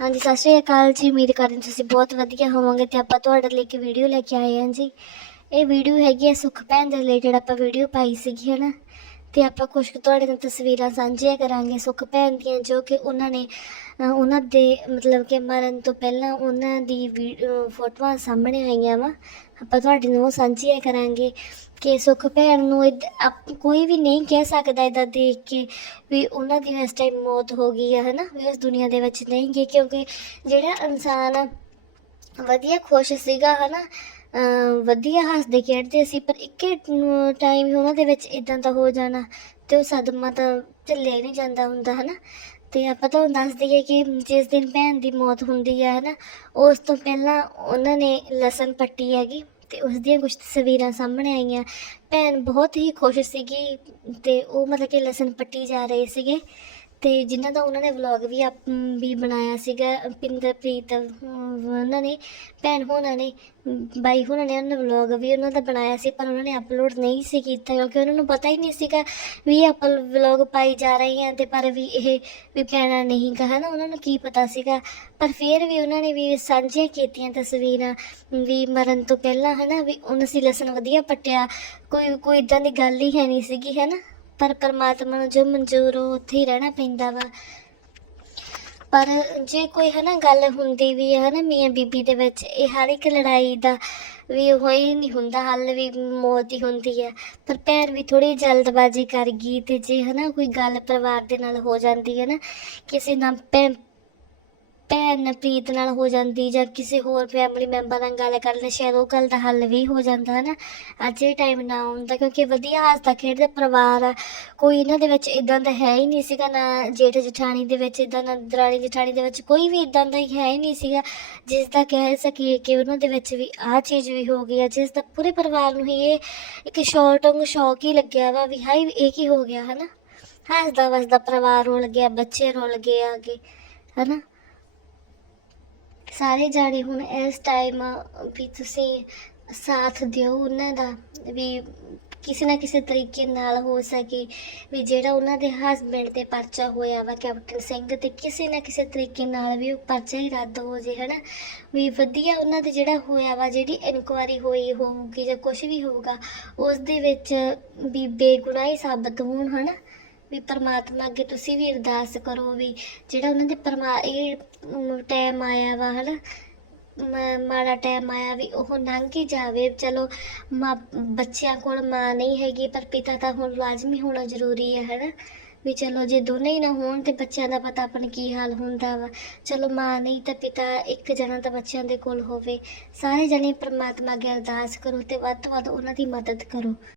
ਹਾਂਜੀ, ਸਤਿ ਸ਼੍ਰੀ ਅਕਾਲ ਜੀ। ਉਮੀਦ ਕਰਦੇ ਹਾਂ ਤੁਸੀਂ ਬਹੁਤ ਵਧੀਆ ਹੋਵੋਗੇ ਤੇ ਆਪਾਂ ਤੁਹਾਡੇ ਲਈ ਇੱਕ ਵੀਡੀਓ ਲੈ ਕੇ ਆਏ ਹਾਂ ਜੀ। ਇਹ ਵੀਡੀਓ ਹੈਗੀ ਹੈ ਸੁਖ ਭੈਣ ਦੇ ਲਈ, ਜਿਹੜਾ ਆਪਾਂ ਵੀਡੀਓ ਪਾਈ ਸੀਗੀ ਹੈ ਨਾ ਤੇ ਆਪਾਂ ਕੁਝ ਕੁ ਤੁਹਾਡੇ ਨਾਲ ਤਸਵੀਰਾਂ ਸਾਂਝੀਆਂ ਕਰਾਂਗੇ, ਸੁਖ ਭੈਣ ਦੀਆਂ, ਜੋ ਕਿ ਉਹਨਾਂ ਨੇ ਉਹਨਾਂ ਦੇ ਮਤਲਬ ਕਿ ਮਰਨ ਤੋਂ ਪਹਿਲਾਂ ਉਹਨਾਂ ਦੀ ਵੀ- ਫੋਟੋਆਂ ਸਾਹਮਣੇ ਆਈਆਂ ਵਾ। ਆਪਾਂ ਤੁਹਾਡੇ ਨਾਲ ਉਹ ਸਾਂਝੀਆਂ ਕਰਾਂਗੇ ਕਿ ਸੁਖ ਭੈਣ ਨੂੰ ਇਦ- ਆਪ- ਕੋਈ ਵੀ ਨਹੀਂ ਕਹਿ ਸਕਦਾ ਇਦਾਂ ਦੇਖ ਕੇ ਵੀ ਉਹਨਾਂ ਦੀ ਇਸ ਟਾਈਮ ਮੌਤ ਹੋ ਗਈ ਹੈ ਹਨਾ? ਵੀ ਉਸ ਦੁਨੀਆ ਦੇ ਵਿੱਚ ਨਹੀਂ ਗਏ, ਕਿਉਂਕਿ ਜਿਹੜਾ ਇਨਸਾਨ ਵਧੀਆ ਖੁਸ਼ ਸੀਗਾ, ਹਨਾ? ਅਮ ਵਧੀਆ ਹੱਸਦੇ ਖੇਡਦੇ ਸੀ, ਪਰ ਇੱਕੇ ਟਾਈਮ ਉਹਨਾਂ ਦੇ ਵਿੱਚ ਇਦਾਂ ਦਾ ਹੋ ਜਾਣਾ ਤੇ ਉਹ ਸਦਮਾ ਤਾਂ ਝੱਲਿਆ ਹੀ ਨਹੀਂ ਜਾਂਦਾ ਹੁੰਦਾ, ਹਨਾ? ਤੇ ਆਪਾਂ ਤੁਹਾਨੂੰ ਦੱਸ ਦਈਏ ਕਿ ਜਿਸ ਦਿਨ ਭੈਣ ਦੀ ਮੌਤ ਹੁੰਦੀ ਹੈ ਹਨਾ, ਉਸ ਤੋਂ ਪਹਿਲਾਂ ਉਹਨਾਂ ਨੇ ਲਸਣ ਪੱਟੀ ਹੈਗੀ ਤੇ ਉਸ ਦੀਆਂ ਕੁਝ ਤਸਵੀਰਾਂ ਸਾਹਮਣੇ ਆਈਆਂ। ਭੈਣ ਬਹੁਤ ਹੀ ਖੁਸ਼ ਸੀਗੀ ਤੇ ਉਹ ਮਤਲਬ ਕਿ ਲਸਣ ਪੱਟੀ ਜਾ ਰਹੇ ਸੀਗੇ ਤੇ ਜਿਨ੍ਹਾਂ ਦਾ ਉਹਨਾਂ ਨੇ ਵਲੌਗ ਵੀ ਆਪ, ਵੀ ਬਣਾਇਆ ਸੀਗਾ, ਪਿੰਦਰਪ੍ਰੀਤ ਉਹਨਾਂ ਨੇ, ਭੈਣ ਹੋਣਾ ਨੇ, ਬਾਈ ਹੋਣਾ ਨੇ ਉਹਨਾਂ ਨੇ ਵਲੌਗ ਵੀ ਉਹਨਾਂ ਦਾ ਬਣਾਇਆ ਸੀ, ਪਰ ਉਹਨਾਂ ਨੇ ਅਪਲੋਡ ਨਹੀਂ ਸੀ ਕੀਤਾ, ਕਿਉਂਕਿ ਉਹਨਾਂ ਨੂੰ ਪਤਾ ਹੀ ਨਹੀਂ ਸੀਗਾ ਵੀ ਇਹ ਆਪਾਂ ਵਲੌਗ ਪਾਈ ਜਾ ਰਹੇ ਹਾਂ ਤੇ ਪਰ ਵੀ ਇਹ ਵੀ ਪੈਣਾ ਨਹੀਂ ਕਹਾ ਨਾ ਉਹਨਾਂ ਨੂੰ ਕੀ ਪਤਾ ਸੀਗਾ। ਪਰ ਫਿਰ ਵੀ ਉਹਨਾਂ ਨੇ ਵੀ ਸਾਂਝੀਆਂ ਕੀਤੀਆਂ ਤਸਵੀਰਾਂ ਵੀ ਮਰਨ ਤੋਂ ਪਹਿਲਾਂ, ਹਨਾ, ਵੀ ਉਹਨਾਂ ਸੀ ਲਸਣ ਵਧੀਆ ਪੱਟਿਆ, ਕੋਈ ਕੋਈ ਇਦਾਂ ਦੀ ਗੱਲ ਹੀ ਹੈ ਨਹੀਂ ਸੀਗੀ, ਹਨਾ। ਪਰ ਪਰਮਾਤਮਾ ਨੂੰ ਜੋ ਮਨਜ਼ੂਰ ਹੋ, ਉੱਥੇ ਹੀ ਰਹਿਣਾ ਪੈਂਦਾ ਵਾ। ਪਰ ਜੇ ਕੋਈ ਹਨਾ ਗੱਲ ਹੁੰਦੀ ਵੀ ਹੈ ਨਾ ਮੀਆਂ ਬੀਬੀ ਦੇ ਵਿੱਚ, ਇਹ ਹਰ ਇੱਕ ਲੜਾਈ ਦਾ ਵੀ ਉਹ ਨਹੀਂ ਹੁੰਦਾ ਹੱਲ ਵੀ ਮੌਤ ਹੀ ਹੁੰਦੀ ਹੈ। ਪਰ ਭੈਣ ਵੀ ਥੋੜੀ ਜਲਦਬਾਜ਼ੀ ਕਰ ਗਈ ਤੇ ਜੇ ਹਨਾ ਕੋਈ ਗੱਲ ਪਰਿਵਾਰ ਦੇ ਨਾਲ ਹੋ ਜਾਂਦੀ ਹੈ ਨਾ, ਕਿਸੇ ਨਾਲ ਭੈਣ ਭੈਣ ਪ੍ਰੀਤ ਨਾਲ ਹੋ ਜਾਂਦੀ ਜਾਂ ਕਿਸੇ ਹੋਰ ਫੈਮਿਲੀ ਮੈਂਬਰ ਨਾਲ ਗੱਲ ਕਰ ਲੈ, ਸ਼ਾਇਦ ਉਹ ਗੱਲ ਦਾ ਹੱਲ ਵੀ ਹੋ ਜਾਂਦਾ ਹੈ ਨਾ ਅੱਜ ਦੇ ਟਾਈਮ ਨਾ ਹੁੰਦਾ ਕਿਉਂਕਿ ਵਧੀਆ ਹੱਸਦਾ ਖੇਡਦਾ ਪਰਿਵਾਰ ਆ। ਕੋਈ ਇਹਨਾਂ ਦੇ ਵਿੱਚ ਇਦਾਂ ਦਾ ਹੈ ਹੀ ਨਹੀਂ ਸੀਗਾ, ਨਾ ਜੇਠ ਜਠਾਣੀ ਦੇ ਵਿੱਚ ਇਦਾਂ ਨਾ ਦਰਾਣੀ ਜਠਾਣੀ ਦੇ ਵਿੱਚ ਕੋਈ ਵੀ ਇਦਾਂ ਦਾ ਹੀ ਹੈ ਹੀ ਨਹੀਂ ਸੀਗਾ। ਜਿਸ ਦਾ ਕਹਿ ਸਕੀਏ ਕਿ ਉਹਨਾਂ ਦੇ ਵਿੱਚ ਵੀ ਆਹ ਚੀਜ਼ ਵੀ ਹੋ ਗਈ ਆ, ਜਿਸ ਦਾ ਪੂਰੇ ਪਰਿਵਾਰ ਨੂੰ ਹੀ ਇਹ ਇੱਕ ਸ਼ੌਰਟ ਵਾਂਗੂ ਸ਼ੌਕ ਹੀ ਲੱਗਿਆ ਵਾ ਵੀ ਹਾਈ ਇਹ ਕੀ ਹੋ ਗਿਆ, ਹਨਾ? ਹੱਸਦਾ ਵਸਦਾ ਪਰਿਵਾਰ ਰੁਲ ਗਿਆ, ਬੱਚੇ ਰੁਲ ਗਏ ਆਗੇ ਹਨਾ? ਸਾਰੇ ਜਾਣੇ ਹੁਣ ਇਸ ਟਾਈਮ ਵੀ ਤੁਸੀਂ ਸਾਥ ਦਿਓ ਉਹਨਾਂ ਦਾ, ਵੀ ਕਿਸੇ ਨਾ ਕਿਸੇ ਤਰੀਕੇ ਨਾਲ ਹੋ ਸਕੇ, ਵੀ ਜਿਹੜਾ ਉਹਨਾਂ ਦੇ ਹਸਬੈਂਡ ਤੇ ਪਰਚਾ ਹੋਇਆ ਵਾ, ਕੈਪਟਨ ਸਿੰਘ ਤੇ ਕਿਸੇ ਨਾ ਕਿਸੇ ਤਰੀਕੇ ਨਾਲ ਵੀ ਉਹ ਪਰਚਾ ਹੀ ਰੱਦ ਹੋ ਜੇ, ਹਨਾ? ਵੀ ਵਧੀਆ ਉਹਨਾਂ ਦੇ ਜਿਹੜਾ ਹੋਇਆ ਵਾ, ਜਿਹੜੀ ਇਨਕੁਆਰੀ ਹੋਈ ਹੋਊਗੀ ਜਾਂ ਕੁਝ ਵੀ ਹੋਊਗਾ, ਉਸ ਦੇ ਵਿੱਚ ਵੀ ਬੇਗੁਨਾਹ ਹੀ ਸਾਬਤ ਹੋਣ, ਹਨਾ? ਵੀ ਪਰਮਾਤਮਾ ਅੱਗੇ ਤੁਸੀਂ ਵੀ ਅਰਦਾਸ ਕਰੋ ਵੀ ਜਿਹੜਾ ਉਹਨਾਂ ਦੇ ਪਰਮਾ, ਇਹ ਟਾਈਮ ਆਇਆ ਵਾ, ਹਨਾ, ਮ- ਮਾੜਾ ਟਾਈਮ ਆਇਆ ਵੀ ਉਹ ਲੰਘ ਹੀ ਜਾਵੇ। ਚਲੋ, ਮਾਂ, ਬੱਚਿਆਂ ਕੋਲ ਮਾਂ ਨਹੀਂ ਹੈਗੀ, ਪਰ ਪਿਤਾ ਤਾਂ ਹੁਣ ਲਾਜ਼ਮੀ ਹੋਣਾ ਜ਼ਰੂਰੀ ਹੈ, ਹਨਾ। ਵੀ ਚਲੋ, ਜੇ ਦੋਨੇ ਹੀ ਨਾ ਹੋਣ ਤੇ ਬੱਚਿਆਂ ਦਾ ਪਤਾ ਆਪਣ ਕੀ ਹਾਲ ਹੁੰਦਾ ਵਾ। ਚਲੋ, ਮਾਂ ਨਹੀਂ ਤਾਂ ਪਿਤਾ ਇੱਕ ਜਣਾ ਤਾਂ ਬੱਚਿਆਂ ਦੇ ਕੋਲ ਹੋਵੇ। ਸਾਰੇ ਜਣੇ ਪਰਮਾਤਮਾ ਅੱਗੇ ਅਰਦਾਸ ਕਰੋ ਤੇ ਵੱਧ ਤੋਂ ਵੱਧ ਉਹਨਾਂ ਦੀ ਮਦਦ ਕਰੋ।